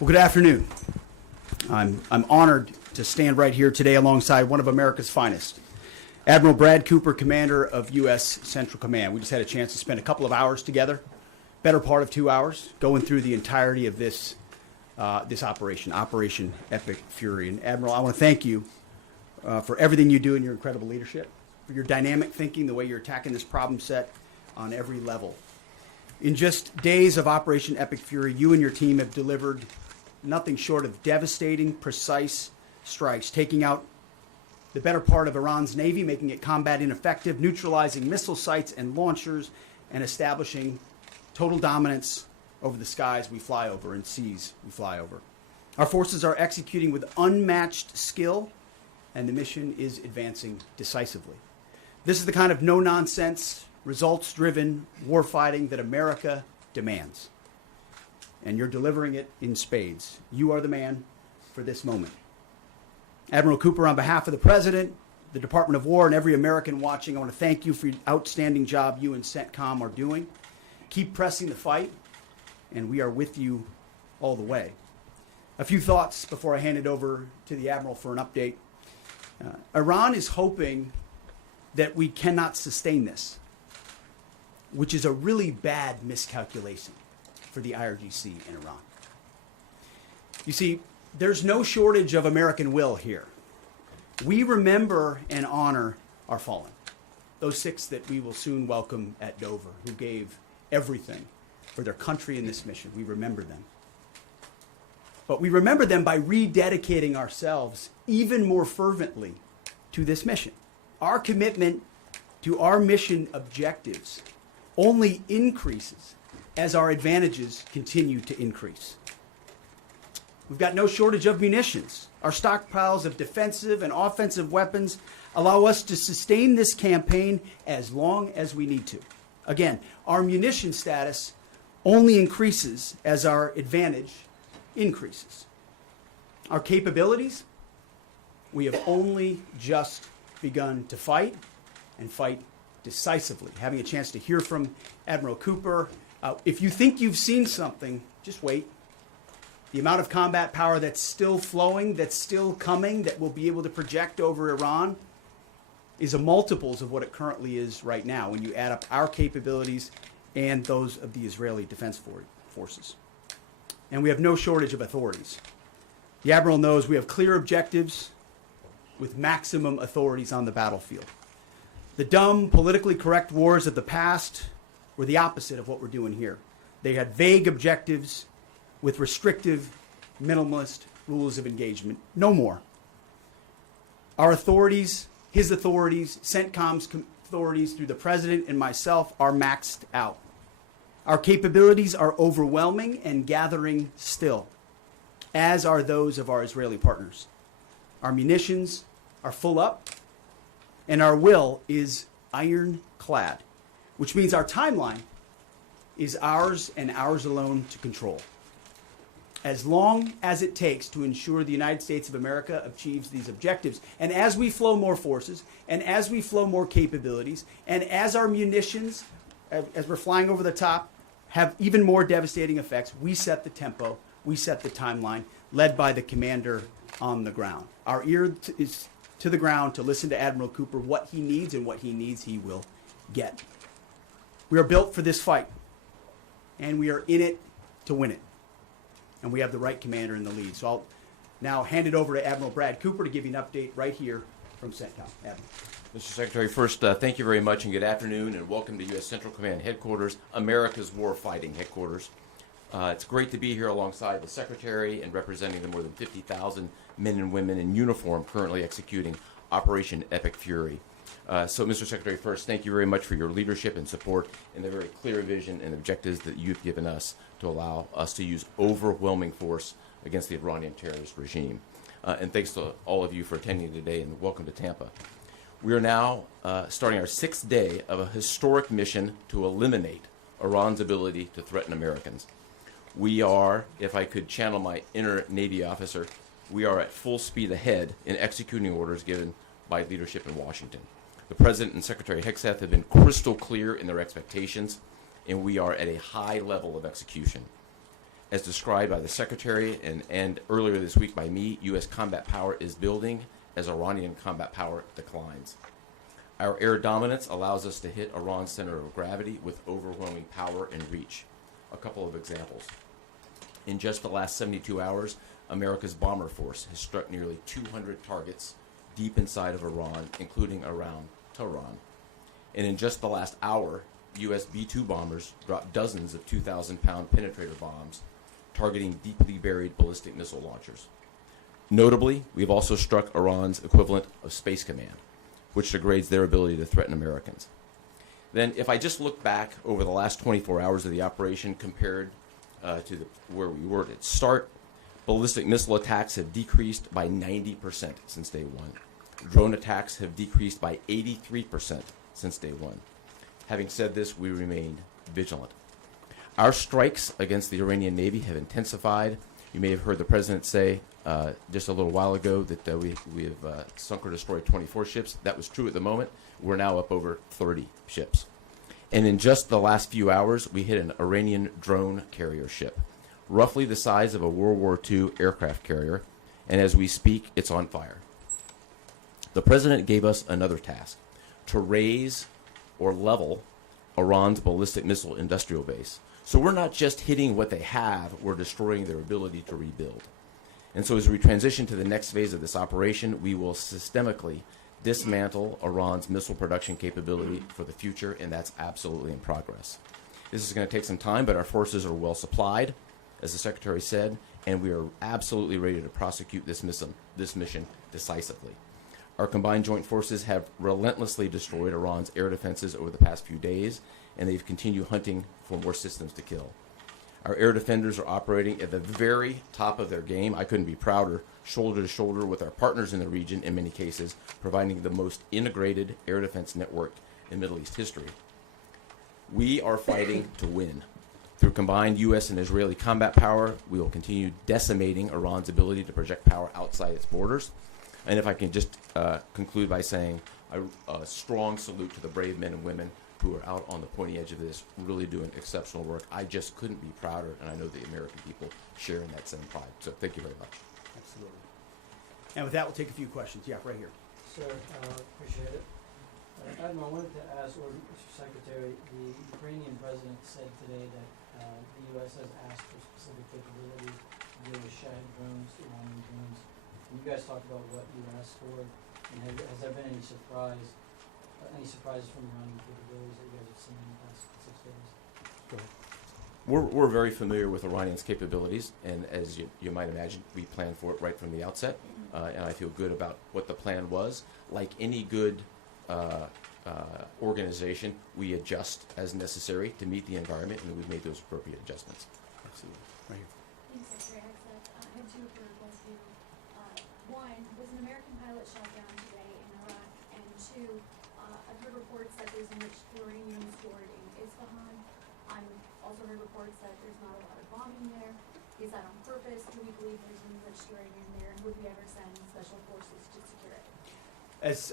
Well, good afternoon. I'm honored to stand right here today alongside one of America's finest, Admiral Brad Cooper, Commander of U.S. Central Command. We just had a chance to spend a couple of hours together, better part of 2 hours, going through the entirety of this operation, Operation Epic Fury. And Admiral, I want to thank you for everything you do and your incredible leadership, for your dynamic thinking, the way you're attacking this problem set on every level. In just days of Operation Epic Fury, you and your team have delivered nothing short of devastating, precise strikes, taking out the better part of Iran's navy, making it combat ineffective, neutralizing missile sites and launchers, and establishing total dominance over the skies we fly over and seas we fly over. Our forces are executing with unmatched skill, and the mission is advancing decisively. This is the kind of no-nonsense, results-driven warfighting that America demands. And you're delivering it in spades. You are the man for this moment. Admiral Cooper, on behalf of the President, the Department of War, and every American watching, I want to thank you for the outstanding job you and CENTCOM are doing. Keep pressing the fight, and we are with you all the way. A few thoughts before I hand it over to the Admiral for an update. Iran is hoping that we cannot sustain this, which is a really bad miscalculation for the IRGC in Iran. You see, there's no shortage of American will here. We remember and honor our fallen, those 6 that we will soon welcome at Dover, who gave everything for their country in this mission. We remember them. But we remember them by rededicating ourselves even more fervently to this mission. Our commitment to our mission objectives only increases as our advantages continue to increase. We've got no shortage of munitions. Our stockpiles of defensive and offensive weapons allow us to sustain this campaign as long as we need to. Again, our munition status only increases as our advantage increases. Our capabilities, we have only just begun to fight, and fight decisively. Having a chance to hear from Admiral Cooper. If you think you've seen something, just wait. The amount of combat power that's still flowing, that's still coming, that we'll be able to project over Iran is a multiples of what it currently is right now when you add up our capabilities and those of the Israeli Defense Forces. And we have no shortage of authorities. The Admiral knows we have clear objectives with maximum authorities on the battlefield. The dumb, politically correct wars of the past were the opposite of what we're doing here. They had vague objectives with restrictive, minimalist rules of engagement. No more. Our authorities, his authorities, CENTCOM's authorities through the President and myself are maxed out. Our capabilities are overwhelming and gathering still, as are those of our Israeli partners. Our munitions are full up, and our will is ironclad, which means our timeline is ours and ours alone to control. As long as it takes to ensure the United States of America achieves these objectives. And as we flow more forces, and as we flow more capabilities, and as our munitions, as we're flying over the top, have even more devastating effects, we set the tempo, we set the timeline, led by the commander on the ground. Our ear is to the ground to listen to Admiral Cooper, what he needs, and what he needs he will get. We are built for this fight, and we are in it to win it. And we have the right commander in the lead. So I'll now hand it over to Admiral Brad Cooper to give you an update right here from CENTCOM. Admiral. Mr. Secretary, first, thank you very much and good afternoon, and welcome to U.S. Central Command Headquarters, America's Warfighting Headquarters. It's great to be here alongside the Secretary and representing the more than 50,000 men and women in uniform currently executing Operation Epic Fury. So, Mr. Secretary, first, thank you very much for your leadership and support and the very clear vision and objectives that you've given us to allow us to use overwhelming force against the Iranian terrorist regime. And thanks to all of you for attending today, and welcome to Tampa. We are now starting our 6th day of a historic mission to eliminate Iran's ability to threaten Americans. We are, if I could channel my inner Navy officer, we are at full speed ahead in executing orders given by leadership in Washington. The President and Secretary Hegseth have been crystal clear in their expectations, and we are at a high level of execution. As described by the Secretary and earlier this week by me, U.S. combat power is building as Iranian combat power declines. Our air dominance allows us to hit Iran's center of gravity with overwhelming power and reach. A couple of examples. In just the last 72 hours, America's bomber force has struck nearly 200 targets deep inside of Iran, including around Tehran. And in just the last hour, U.S. B-2 bombers dropped dozens of 2,000-pound penetrator bombs targeting deeply buried ballistic missile launchers. Notably, we've also struck Iran's equivalent of Space Command, which degrades their ability to threaten Americans. Then, if I just look back over the last 24 hours of the operation compared to where we were at start, ballistic missile attacks have decreased by 90% since day one. Drone attacks have decreased by 83% since day one. Having said this, we remain vigilant. Our strikes against the Iranian Navy have intensified. You may have heard the President say just a little while ago that we have sunk or destroyed 24 ships. That was true at the moment. We're now up over 30 ships. And in just the last few hours, we hit an Iranian drone carrier ship, roughly the size of a World War II aircraft carrier, and as we speak, it's on fire. The President gave us another task, to raise or level Iran's ballistic missile industrial base. So we're not just hitting what they have, we're destroying their ability to rebuild. And so as we transition to the next phase of this operation, we will systemically dismantle Iran's missile production capability for the future, and that's absolutely in progress. This is going to take some time, but our forces are well supplied, as the Secretary said, and we are absolutely ready to prosecute this mission decisively. Our combined joint forces have relentlessly destroyed Iran's air defenses over the past few days, and they've continued hunting for more systems to kill. Our air defenders are operating at the very top of their game. I couldn't be prouder, shoulder to shoulder with our partners in the region in many cases, providing the most integrated air defense network in Middle East history. We are fighting to win. Through combined U.S. and Israeli combat power, we will continue decimating Iran's ability to project power outside its borders. And if I can just conclude by saying a strong salute to the brave men and women who are out on the pointy edge of this, really doing exceptional work. I just couldn't be prouder, and I know the American people share in that same pride. So thank you very much. Absolutely. And with that, we'll take a few questions. Yeah, right here. Sir, appreciate it. Admiral, I wanted to ask, or Mr. Secretary, the Ukrainian president said today that the U.S. has asked for specific capabilities to deal with Shahid drones, Iranian drones. And you guys talked about what you asked for, and has there been any surprises from Iranian capabilities that you guys have seen in the past 6 days? Go ahead. We're very familiar with Iranian's capabilities, and as you might imagine, we planned for it right from the outset, and I feel good about what the plan was. Like any good organization, we adjust as necessary to meet the environment, and we've made those appropriate adjustments. Absolutely. Right here. Thanks, Secretary Hegseth. I have two for both of you. One, was an American pilot shot down today in Iraq? And two, I've heard reports that there's enriched uranium stored in Isfahan. I've also heard reports that there's not a lot of bombing there. Is that on purpose? Do we believe there's enriched uranium there? And would we ever send special forces to secure it? As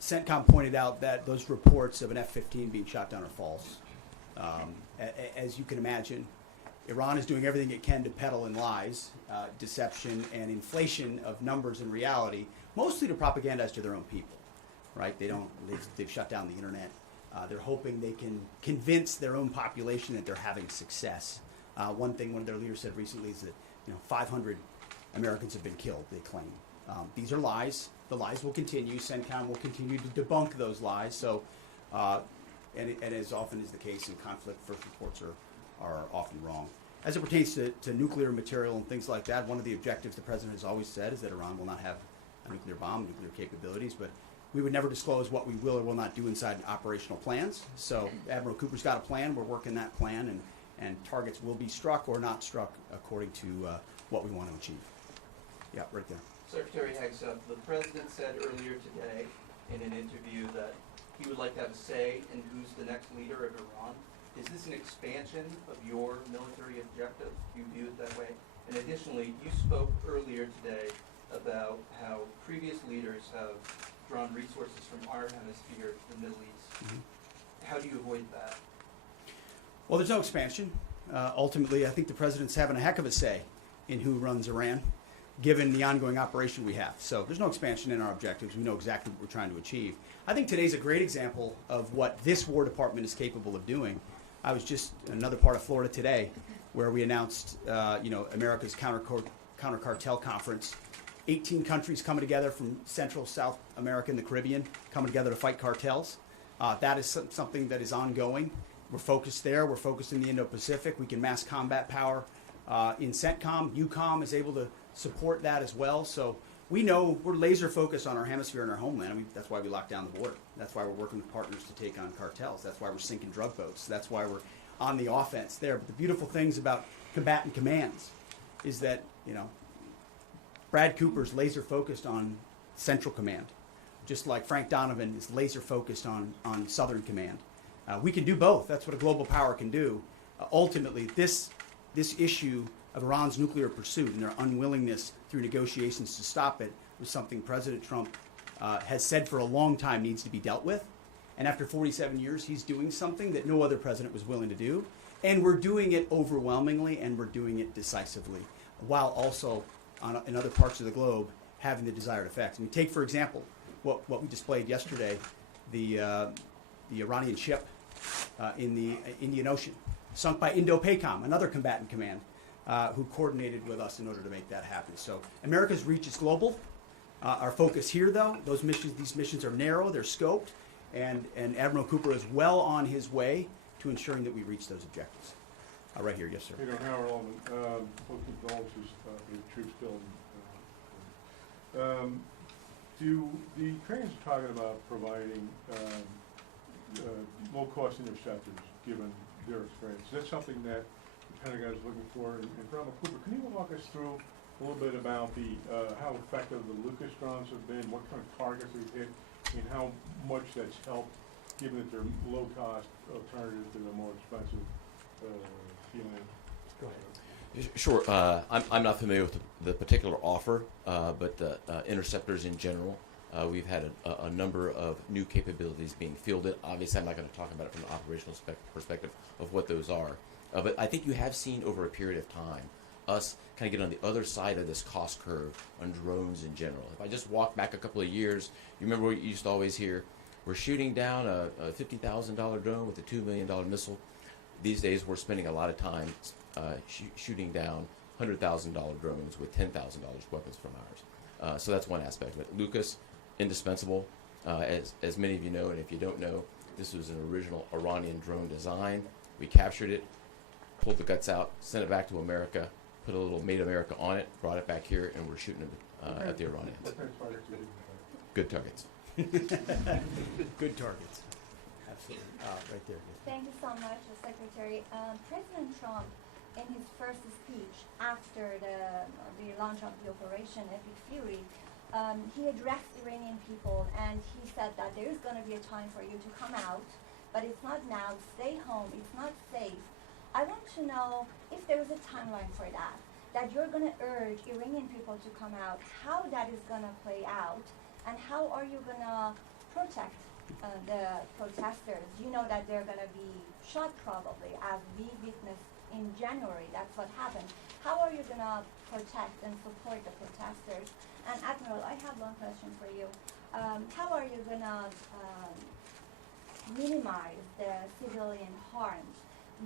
CENTCOM pointed out, that those reports of an F-15 being shot down are false. As you can imagine, Iran is doing everything it can to peddle in lies, deception, and inflation of numbers in reality, mostly to propagandize to their own people, right? They've shut down the internet. They're hoping they can convince their own population that they're having success. One thing one of their leaders said recently is that 500 Americans have been killed, they claim. These are lies. The lies will continue. CENTCOM will continue to debunk those lies. So, and as often is the case in conflict, first reports are often wrong. As it pertains to nuclear material and things like that, one of the objectives the President has always said is that Iran will not have a nuclear bomb, nuclear capabilities, but we would never disclose what we will or will not do inside operational plans. So Admiral Cooper's got a plan. We're working that plan, and targets will be struck or not struck according to what we want to achieve. Yeah, right there. Secretary Hegseth, the President said earlier today in an interview that he would like to have a say in who's the next leader of Iran. Is this an expansion of your military objective? Do you view it that way? And additionally, you spoke earlier today about how previous leaders have drawn resources from our hemisphere to the Middle East. Mm-hmm. How do you avoid that? Well, there's no expansion. Ultimately, I think the president's having a heck of a say in who runs Iran, given the ongoing operation we have. So there's no expansion in our objectives. We know exactly what we're trying to achieve. I think today's a great example of what this War Department is capable of doing. I was just in another part of Florida today where we announced, America's counter cartel conference. 18 countries coming together from Central, South America, and the Caribbean, coming together to fight cartels. That is something that is ongoing. We're focused there. We're focused in the Indo-Pacific. We can mass combat power in CENTCOM. EUCOM is able to support that as well. So we know we're laser focused on our hemisphere and our homeland. I mean, that's why we locked down the border. That's why we're working with partners to take on cartels. That's why we're sinking drug boats. That's why we're on the offense there. But the beautiful things about combatant commands is that, Brad Cooper's laser focused on Central Command, just like Frank Donovan is laser focused on Southern Command. We can do both. That's what a global power can do. Ultimately, this issue of Iran's nuclear pursuit and their unwillingness through negotiations to stop it was something President Trump has said for a long time needs to be dealt with. And after 47 years, he's doing something that no other president was willing to do. And we're doing it overwhelmingly, and we're doing it decisively, while also in other parts of the globe having the desired effects. I mean, take, for example, what we displayed yesterday, the Iranian ship in the Indian Ocean, sunk by Indo-PACOM, another combatant command, who coordinated with us in order to make that happen. So America's reach is global. Our focus here, though, these missions are narrow, they're scoped, and Admiral Cooper is well on his way to ensuring that we reach those objectives. Right here, yes, sir. Howard Allman, both condolences for the troops killed. The Ukrainians are talking about providing low-cost interceptors, given their experience. Is that something that the Pentagon is looking for? And Admiral Cooper, can you walk us through a little bit about how effective the Lucas drones have been, what kind of targets they've hit, and how much that's helped, given that they're low-cost alternatives to the more expensive Go ahead. Sure. I'm not familiar with the particular offer, but interceptors in general, we've had a number of new capabilities being fielded. Obviously, I'm not going to talk about it from an operational perspective of what those are. But I think you have seen over a period of time us kind of get on the other side of this cost curve on drones in general. If I just walk back a couple of years, you remember what you used to always hear? We're shooting down a $50,000 drone with a $2 million missile. These days, we're spending a lot of time shooting down $100,000 drones with $10,000 weapons from ours. So that's one aspect of it. Lucas, indispensable. As many of you know, and if you don't know, this was an original Iranian drone design. We captured it, pulled the guts out, sent it back to America, put a little Made America on it, brought it back here, and we're shooting it at the Iranians. Good targets. Good targets. Absolutely. Right there. Thank you so much, Secretary. President Trump, in his first speech after the launch of the Operation Epic Fury, he addressed Iranian people and he said that there is going to be a time for you to come out, but it's not now. Stay home. It's not safe. I want to know if there is a timeline for that you're going to urge Iranian people to come out, how that is going to play out, and how are you going to protect the protesters? You know that they're going to be shot probably, as we witnessed in January. That's what happened. How are you going to protect and support the protesters? And Admiral, I have one question for you. How are you going to minimize the civilian harms?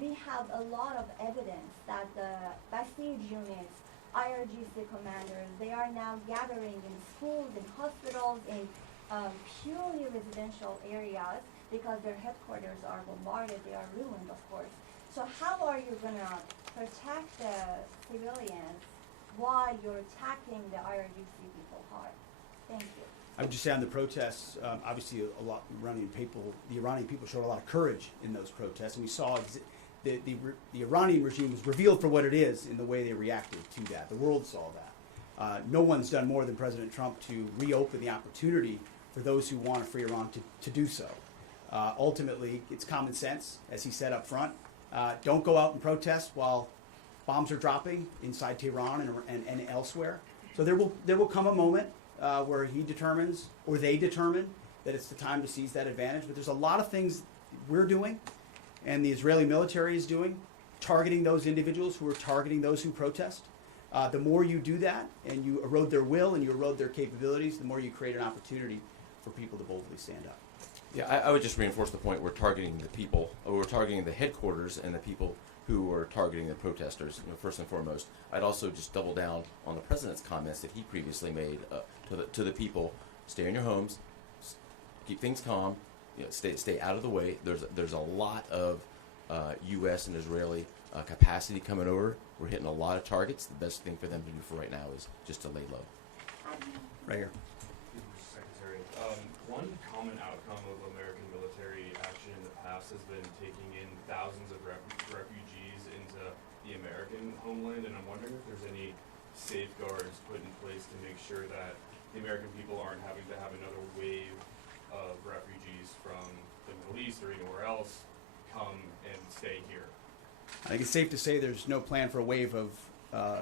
We have a lot of evidence that the Basij units, IRGC commanders, they are now gathering in schools, in hospitals, in purely residential areas because their headquarters are bombarded, they are ruined, of course. So how are you going to protect the civilians while you're attacking the IRGC people hard? Thank you. I would just say on the protests, obviously the Iranian people showed a lot of courage in those protests, and we saw the Iranian regime was revealed for what it is in the way they reacted to that. The world saw that. No one's done more than President Trump to reopen the opportunity for those who want a free Iran to do so. Ultimately, it's common sense, as he said up front. Don't go out and protest while bombs are dropping inside Tehran and elsewhere. So there will come a moment where he determines, or they determine, that it's the time to seize that advantage. But there's a lot of things we're doing and the Israeli military is doing targeting those individuals who are targeting those who protest. The more you do that and you erode their will and you erode their capabilities, the more you create an opportunity for people to boldly stand up. Yeah, I would just reinforce the point, we're targeting the people, or we're targeting the headquarters and the people who are targeting the protesters, first and foremost. I'd also just double down on the president's comments that he previously made to the people. Stay in your homes, keep things calm, stay out of the way. There's a lot of U.S. and Israeli capacity coming over. We're hitting a lot of targets. The best thing for them to do for right now is just to lay low. Right here. Secretary, one common outcome of American military action in the past has been taking in thousands of refugees into the American homeland, and I'm wondering if there's any safeguards put in place to make sure that the American people aren't having to have another wave of refugees from the Middle East or anywhere else come and stay here. I think it's safe to say there's no plan for a wave of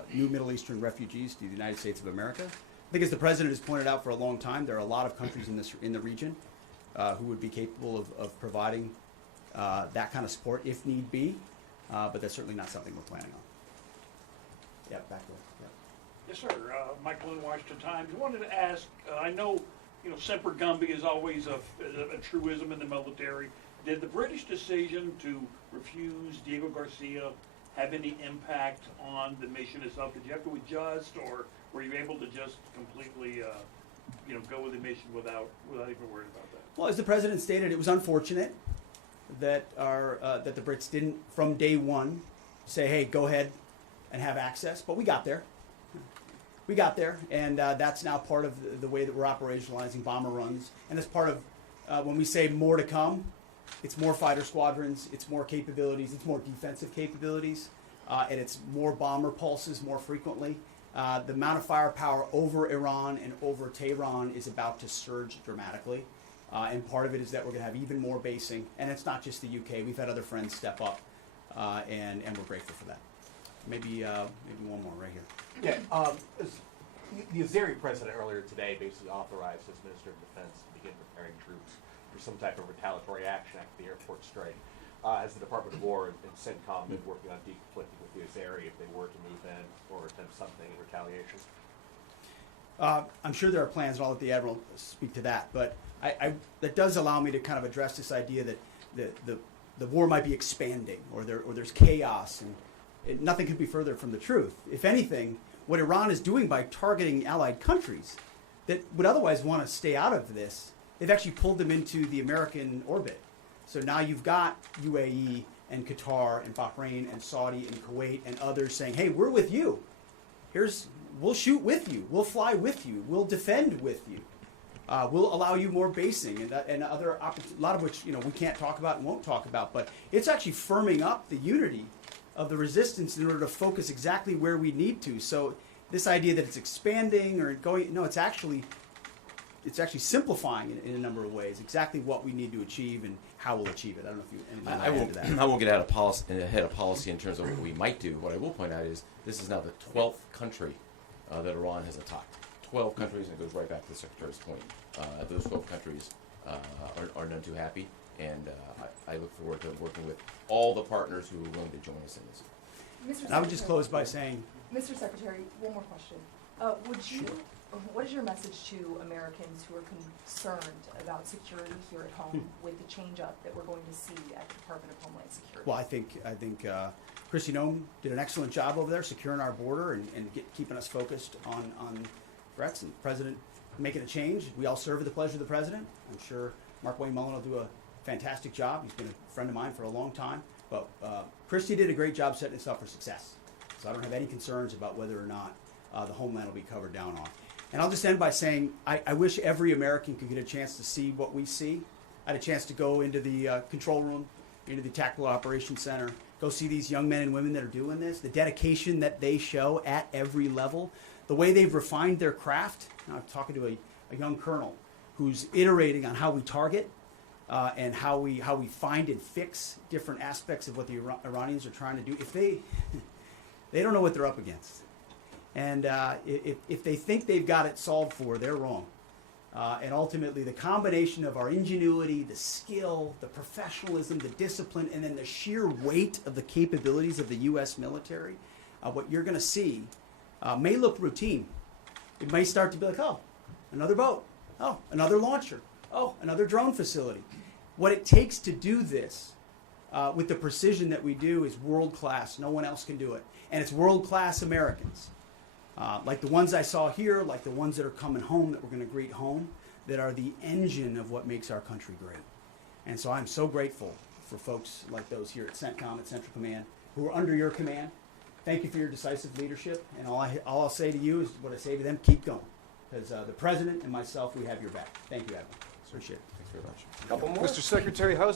new Middle Eastern refugees to the United States of America. I think, as the president has pointed out for a long time, there are a lot of countries in the region who would be capable of providing that kind of support if need be, but that's certainly not something we're planning on. Yeah, back there. Yeah. Yes, sir. Michael in Washington Times. I wanted to ask, I know, Semper Gumby is always a truism in the military. Did the British decision to refuse Diego Garcia have any impact on the mission itself? Did you have to adjust, or were you able to just completely, go with the mission without even worrying about that? Well, as the president stated, it was unfortunate that that the Brits didn't, from day one, say, "Hey, go ahead and have access." But we got there. We got there, and that's now part of the way that we're operationalizing bomber runs. And as part of when we say more to come, it's more fighter squadrons, it's more capabilities, it's more defensive capabilities, and it's more bomber pulses more frequently. The amount of firepower over Iran and over Tehran is about to surge dramatically. And part of it is that we're going to have even more basing. And it's not just the UK. We've had other friends step up, and we're grateful for that. Maybe one more right here. Yeah, the Azeri president earlier today basically authorized his Minister of Defense to begin preparing troops for some type of retaliatory action after the airport strike. Has the Department of War and CENTCOM been working on deconflicting with the Azeri if they were to move in or attempt something in retaliation? I'm sure there are plans, and I'll let the Admiral speak to that. But that does allow me to kind of address this idea that the war might be expanding, or there's chaos, and nothing could be further from the truth. If anything, what Iran is doing by targeting allied countries that would otherwise want to stay out of this, they've actually pulled them into the American orbit. So now you've got UAE and Qatar and Bahrain and Saudi and Kuwait and others saying, "Hey, we're with you. We'll shoot with you. We'll fly with you. We'll defend with you. We'll allow you more basing and other a lot of which we can't talk about and won't talk about. But it's actually firming up the unity of the resistance in order to focus exactly where we need to. So this idea that it's expanding or going, no, it's actually simplifying in a number of ways exactly what we need to achieve and how we'll achieve it. I don't know if you anything to add to that. I won't get ahead of policy in terms of what we might do. What I will point out is this is now the 12th country that Iran has attacked. 12 countries, and it goes right back to the Secretary's point. Those 12 countries are none too happy, and I look forward to working with all the partners who are willing to join us in this. And I would just close by saying, Mr. Secretary, one more question. What is your message to Americans who are concerned about security here at home with the change-up that we're going to see at the Department of Homeland Security? well, I think Kristi Noem did an excellent job over there securing our border and keeping us focused on threats, and the President making a change. We all serve at the pleasure of the President. I'm sure Mark Wayne Mullen will do a fantastic job. He's been a friend of mine for a long time. But Kristi did a great job setting us up for success. So I don't have any concerns about whether or not the homeland will be covered down on. And I'll just end by saying I wish every American could get a chance to see what we see. I had a chance to go into the control room, into the Tactical Operations Center, go see these young men and women that are doing this, the dedication that they show at every level, the way they've refined their craft. Now, I'm talking to a young colonel who's iterating on how we target and how we find and fix different aspects of what the Iranians are trying to do. If they don't know what they're up against. And if they think they've got it solved for, they're wrong. And ultimately, the combination of our ingenuity, the skill, the professionalism, the discipline, and then the sheer weight of the capabilities of the U.S. military, what you're going to see may look routine. It may start to be like, oh, another boat. Oh, another launcher. Oh, another drone facility. What it takes to do this with the precision that we do is world class. No one else can do it. And it's world class Americans. Like the ones I saw here, like the ones that are coming home that we're going to greet home, that are the engine of what makes our country great. And so I'm so grateful for folks like those here at CENTCOM, at Central Command, who are under your command. Thank you for your decisive leadership. And all I'll say to you is what I say to them, keep going. Because the President and myself, we have your back. Thank you, Admiral. Appreciate it. Thanks very much. Mr. Secretary, how's